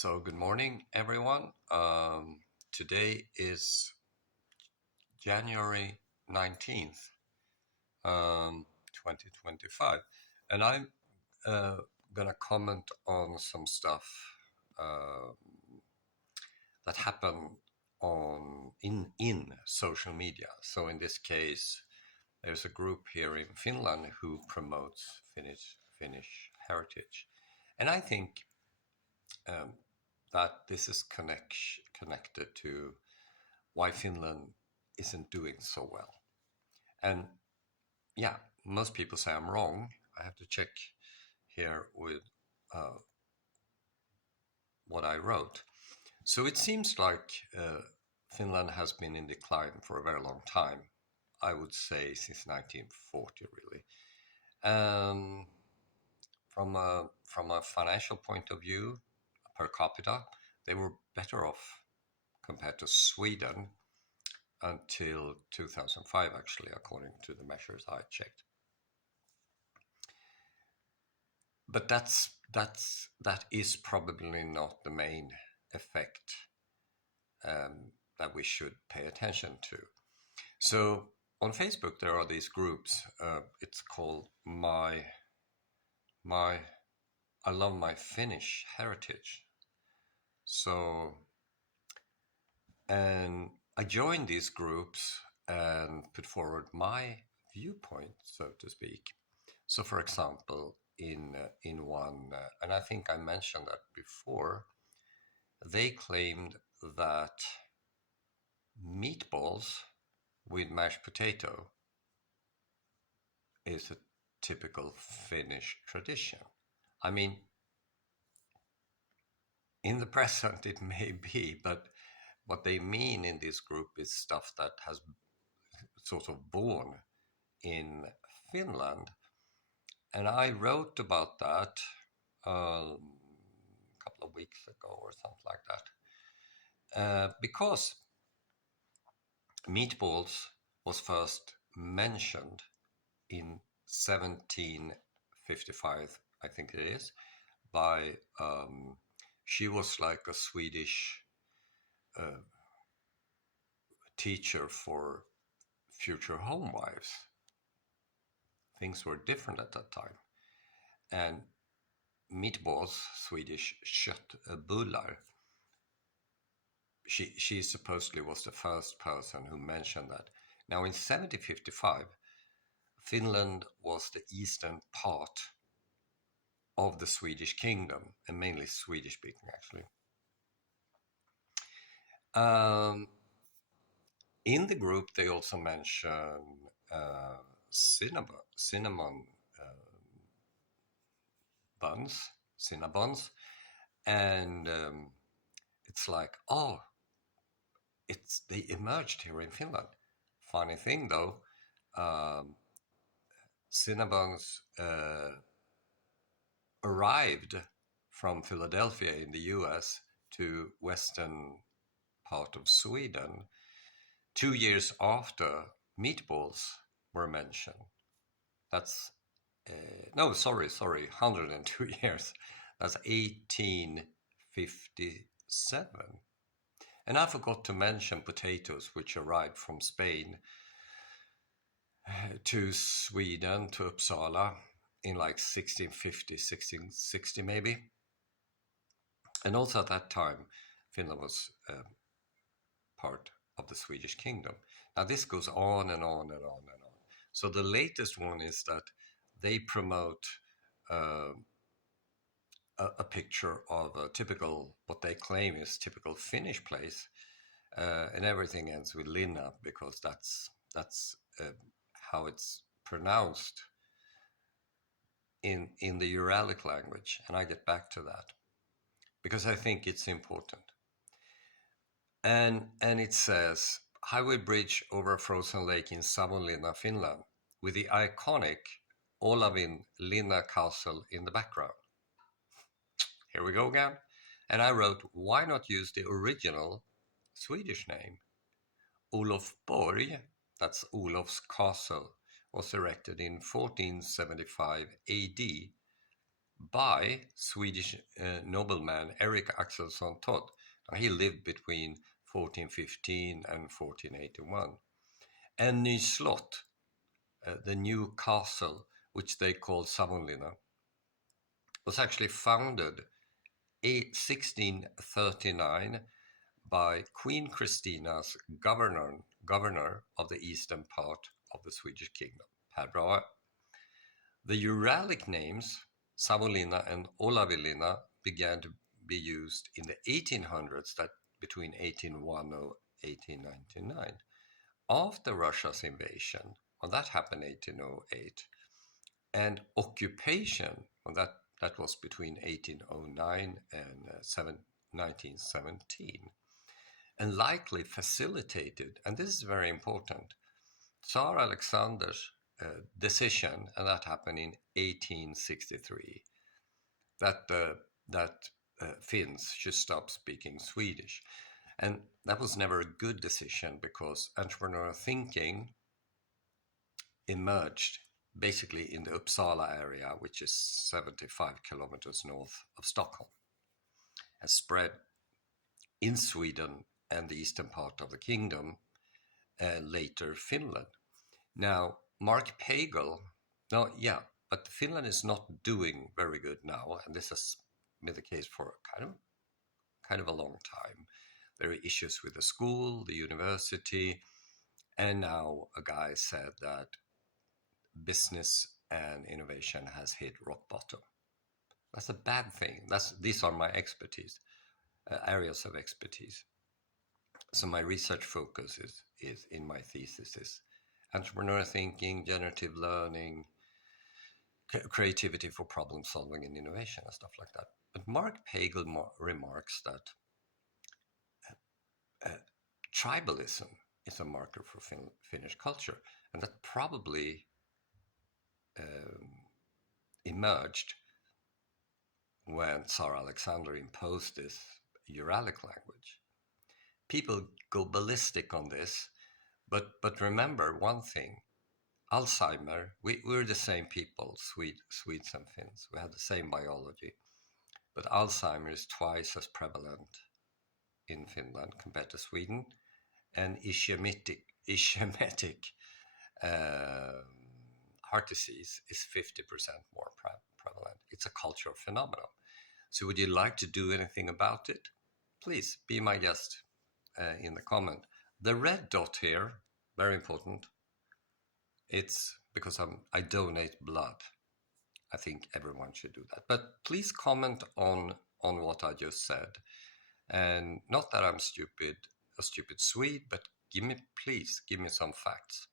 So, good morning, everyone. Today is January 19th, 2025, and I'm going to comment on some stuff uh, that happened in social media. So, in this case, there's a group here in Finland who promotes Finnish heritage, and I think um, that this is connected to why Finland isn't doing so well. And yeah, most people say I'm wrong. I have to check here with uh, what I wrote. So it seems like Finland has been in decline for a very long time. I would say since 1940, really. Um, from a financial point of view, per capita, they were better off compared to Sweden until 2005, actually, according to the measures I checked. But that is probably not the main effect that we should pay attention to. So on Facebook there are these groups. It's called my I love my Finnish heritage. So and I joined these groups and put forward my viewpoint, so to speak. So, for example, in one, and I think I mentioned that before, they claimed that meatballs with mashed potato is a typical Finnish tradition. I mean, in the present it may be, but what they mean in this group is stuff that has sort of born in Finland. And I wrote about that a couple of weeks ago or something like that. Because meatballs was first mentioned in 1755, I think it is, by she was like a Swedish uh, teacher for future home wives. Things were different at that time, and meatballs, Swedish köttbullar. She supposedly was the first person who mentioned that. Now in 1755, Finland was the eastern part of the Swedish kingdom, and mainly Swedish speaking, actually. In the group, they also mention cinnamon buns, cinnabons, and it's like, oh, they emerged here in Finland. Funny thing though, cinnabons arrived from Philadelphia in the U.S. to western part of Sweden 2 years after meatballs were mentioned. That's no, sorry, 102 years. That's 1857. And I forgot to mention potatoes, which arrived from Spain to Sweden, to Uppsala, in like 1650, 1660 maybe. And also at that time, Finland was part of the Swedish kingdom. Now this goes on and on and on and on. So the latest one is that they promote a picture of a typical, what they claim is typical Finnish place, and everything ends with Linna because that's how it's pronounced in the Uralic language, and I get back to that because I think it's important. And it says highway bridge over a frozen lake in Savonlinna, Finland, with the iconic Olavinlinna castle in the background. Here we go again. And I wrote, why not use the original Swedish name? Olofborg, that's Olof's castle, was erected in 1475 AD by Swedish nobleman Erik Axelsson Todd. Now, he lived between 1415 and 1481. And Ny Slott, the new castle, which they called Savonlinna, was actually founded in 1639 by Queen Christina's governor of the eastern part of the Swedish kingdom, Per Brahe. The Uralic names, Savonlinna and Olavinlinna, began to be used in the 1800s, that between 1810 and 1899. After Russia's invasion, well, that happened in 1808, and occupation, well, that was between 1809 and 1917, and likely facilitated, and this is very important, Tsar Alexander's decision, and that happened in 1863, that Finns should stop speaking Swedish. And that was never a good decision because entrepreneurial thinking emerged basically in the Uppsala area, which is 75 kilometers north of Stockholm, and spread in Sweden and the eastern part of the kingdom, later Finland. Now, Mark Pagel, but Finland is not doing very good now, and this has been the case for kind of a long time. There are issues with the school, the university, and now a guy said that business and innovation has hit rock bottom. That's a bad thing. These are my expertise, areas of expertise. So my research focus is in my thesis is entrepreneurial thinking, generative learning, creativity for problem solving and innovation and stuff like that. But Mark Pagel remarks that tribalism is a marker for Finnish culture, and that probably emerged when Tsar Alexander imposed this Uralic language. People go ballistic on this, but remember one thing: Alzheimer. We're the same people, Swedes and Finns. We have the same biology, but Alzheimer is twice as prevalent in Finland compared to Sweden, and ischemic heart disease is 50% more prevalent. It's a cultural phenomenon. So would you like to do anything about it? Please be my guest in the comment. The red dot here, very important. It's because I donate blood. I think everyone should do that. But please comment on what I just said. And not that I'm a stupid Swede, but please give me some facts.